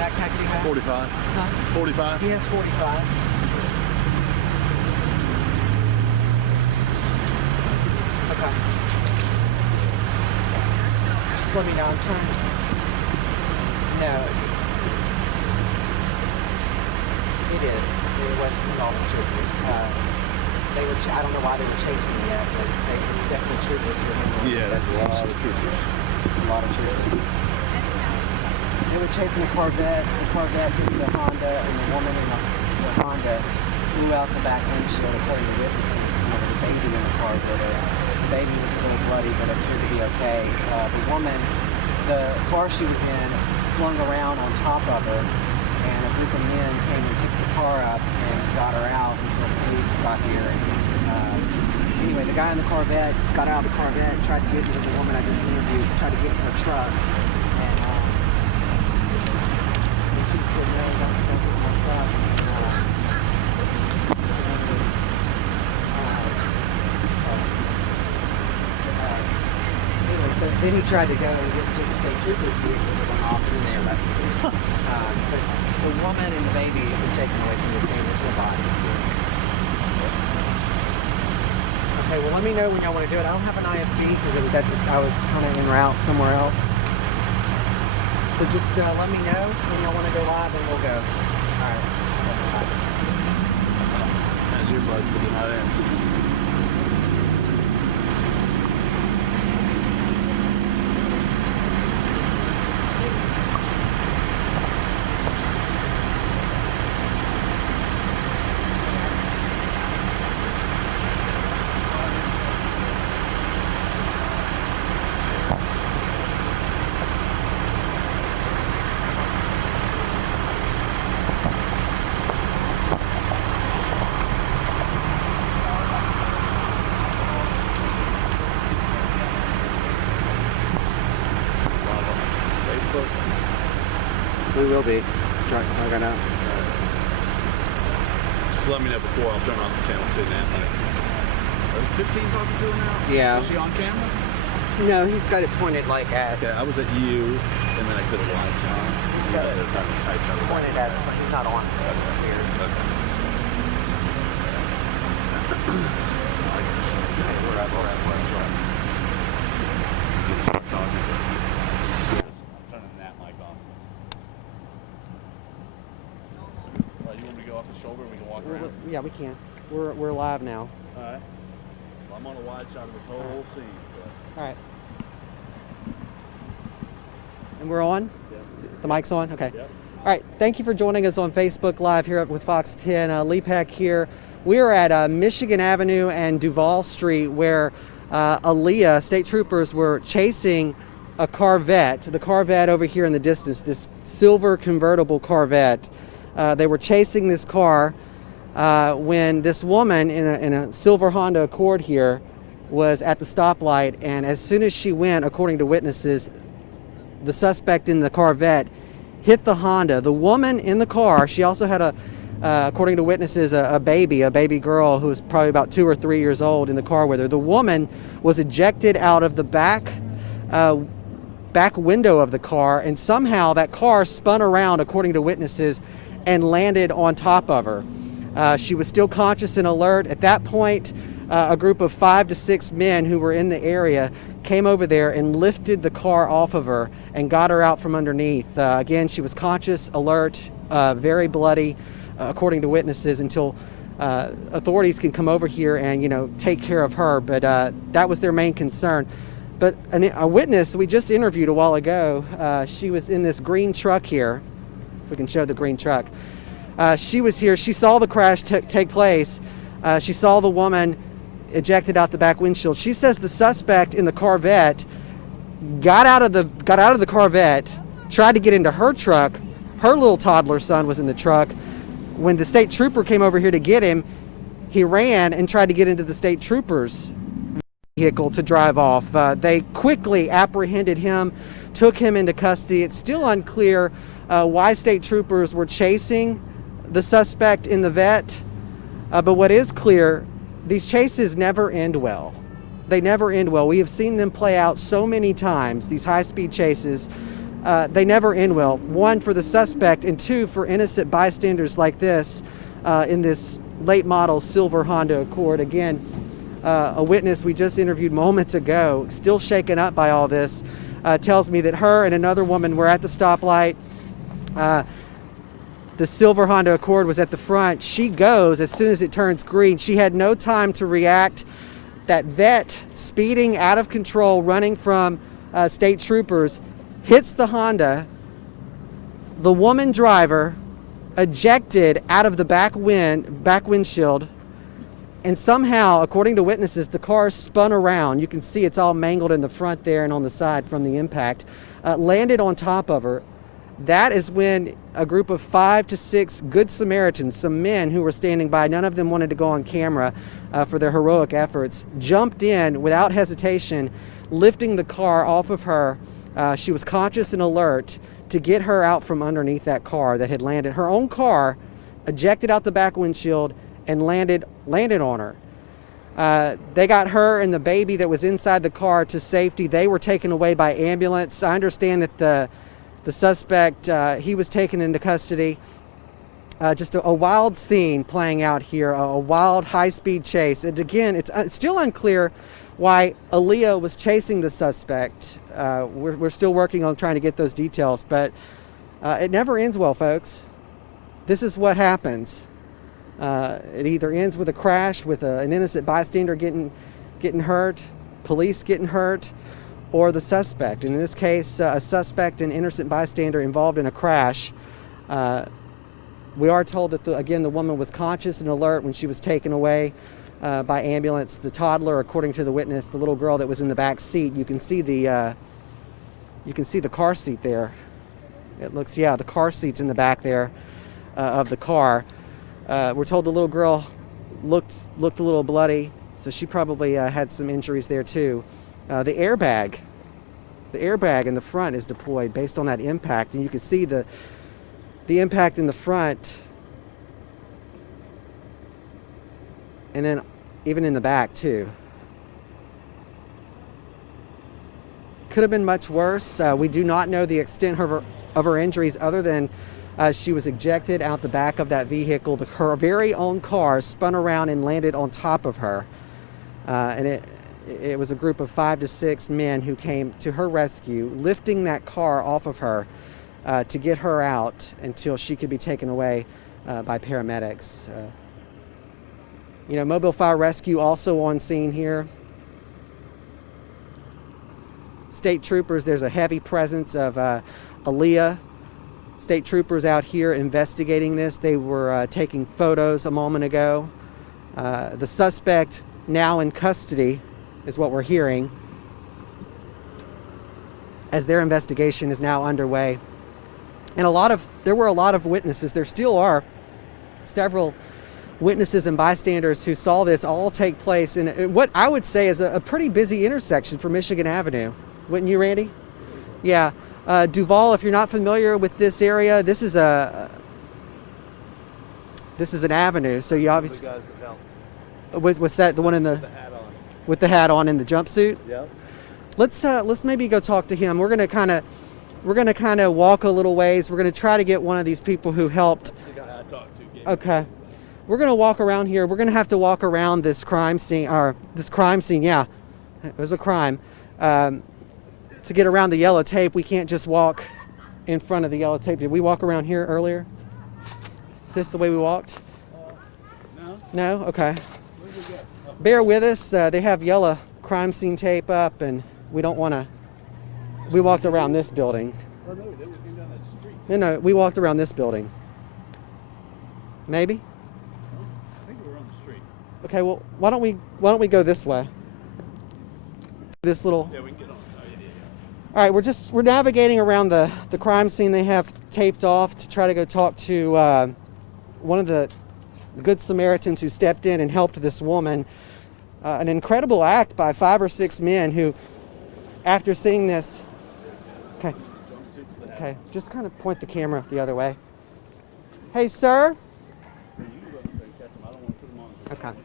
backpack do you have? 45. Huh? 45? He has 45. Okay. Just let me know. I'm trying. No. It is. It was all the troopers. They were. I don't know why they were chasing me yet, but it's definitely troopers who were handling. Yeah, that's a lot of troopers. A lot of troopers. They were chasing a Corvette. The Corvette hit the Honda, and the woman in the Honda flew out the back windshield, according to witnesses. There was a baby in the car with her. The baby was a little bloody, but appeared to be okay. The woman, the car she was in, flung around on top of her, and a group of men came and picked the car up and got her out until the police got here. And, anyway, the guy in the Corvette got out of the Corvette, tried to get to the woman I just interviewed, tried to get to her truck, and she said, no, don't get in my truck. Anyway, so then he tried to go and get to the state troopers vehicle that went off, and then they arrested him. But the woman and the baby were taken away from the scene. There's no bodies here. Okay, well, let me know when y'all want to do it. I don't have an IFB because I was kind of en route somewhere else. So just let me know when y'all want to go live, and we'll go. All right. How's your buzz looking out there? We will be. Try that out. Just let me know before. I'll turn off the channel to that. Are 15 talking to her now? Yeah. Is she on camera? No, he's got it pointed like at. Okay, I was at you, and then I put a light on. He's got it pointed at. So he's not on. It's weird. Okay. Okay, we're up. I'm turning that mic off. You want me to go off the shoulder and we can walk around? Yeah, we can. We're live now. All right. Well, I'm on a wide shot of this whole scene. So. All right. And we're on? Yeah. The mic's on? Okay. Yep. All right. Thank you for joining us on Facebook Live here with Fox 10. Lee Peck here. We are at Michigan Avenue and Duval Street where Aaliyah, state troopers, were chasing a Corvette. The Corvette over here in the distance, this silver convertible Corvette. They were chasing this car when this woman in a silver Honda Accord here was at the stoplight, and as soon as she went, according to witnesses, the suspect in the Corvette hit the Honda. The woman in the car, she also had according to witnesses, a baby girl who was probably about 2 or 3 years old in the car with her. The woman was ejected out of the back window of the car, and somehow that car spun around, according to witnesses, and landed on top of her. She was still conscious and alert. At that point, a group of 5 to 6 men who were in the area came over there and lifted the car off of her and got her out from underneath. Again, she was conscious, alert, very bloody, according to witnesses, until authorities can come over here and take care of her. But that was their main concern. But a witness we just interviewed a while ago, she was in this green truck here. If we can show the green truck. She was here. She saw the crash take place. She saw the woman ejected out the back windshield. She says the suspect in the Corvette got out of the Corvette, tried to get into her truck. Her little toddler son was in the truck. When the state trooper came over here to get him, he ran and tried to get into the state trooper's vehicle to drive off. They quickly apprehended him, took him into custody. It's still unclear why state troopers were chasing the suspect in the vet, but what is clear, these chases never end well. They never end well. We have seen them play out so many times, these high-speed chases. they never end well. One, for the suspect, and two, for innocent bystanders like this in this late model silver Honda Accord. Again, a witness we just interviewed moments ago, still shaken up by all this, tells me that her and another woman were at the stoplight. The silver Honda Accord was at the front. She goes as soon as it turns green. She had no time to react. That vet, speeding out of control, running from state troopers, hits the Honda. The woman driver ejected out of the back windshield, and somehow, according to witnesses, the car spun around. You can see it's all mangled in the front there and on the side from the impact. Landed on top of her. That is when a group of 5 to 6 good Samaritans, some men who were standing by, none of them wanted to go on camera for their heroic efforts, jumped in without hesitation, lifting the car off of her. She was conscious and alert to get her out from underneath that car that had landed. Her own car ejected out the back windshield and landed on her. They got her and the baby that was inside the car to safety. They were taken away by ambulance. I understand that the suspect, he was taken into custody. Just a wild scene playing out here, a wild high-speed chase. And again, it's still unclear why Aaliyah was chasing the suspect. We're still working on trying to get those details, but it never ends well, folks. This is what happens. It either ends with a crash, with an innocent bystander getting hurt, police getting hurt, or the suspect. And in this case, a suspect and innocent bystander involved in a crash. We are told that, again, the woman was conscious and alert when she was taken away by ambulance. The toddler, according to the witness, the little girl that was in the back seat, you can see the car seat there. It looks, yeah, the car seat's in the back there of the car. We're told the little girl looked a little bloody, so she probably had some injuries there too. The airbag in the front is deployed based on that impact, and you can see the impact in the front, and then even in the back too. Could have been much worse. We do not know the extent of her injuries, other than she was ejected out the back of that vehicle. Her very own car spun around and landed on top of her, and it was a group of 5 to 6 men who came to her rescue, lifting that car off of her to get her out until she could be taken away by paramedics. Mobile Fire Rescue also on scene here. State troopers, there's a heavy presence of Aaliyah. State troopers out here investigating this. They were taking photos a moment ago. The suspect now in custody is what we're hearing, as their investigation is now underway. And there were a lot of witnesses. There still are several witnesses and bystanders who saw this all take place in what I would say is a pretty busy intersection for Michigan Avenue. Wouldn't you, Randy? Yeah. Duval, if you're not familiar with this area, this is an avenue. So you obviously, what's that? The one in with the hat on in the jumpsuit? Yeah. Let's maybe go talk to him. We're gonna kind of walk a little ways. We're gonna try to get one of these people who helped. That's the guy I talked to. Okay. We're gonna walk around here. We're gonna have to walk around this crime scene. Yeah, it was a crime. To get around the yellow tape, we can't just walk in front of the yellow tape. Did we walk around here earlier? Is this the way we walked? No. No? Okay. Where'd we go? Oh. Bear with us. They have yellow crime scene tape up, and we don't want to. We walked around this building. Oh, no, they came down that street. No, we walked around this building. Maybe? No, I think we were on the street. Okay, well, why don't we go this way? This little. Yeah, we can get on. All right, we're navigating around the crime scene. They have taped off to try to go talk to one of the Good Samaritans who stepped in and helped this woman. An incredible act by 5 or 6 men who, after seeing this, okay, just kind of point the camera the other way. Hey, sir. You go up there and catch them. I don't want to put them on. Okay.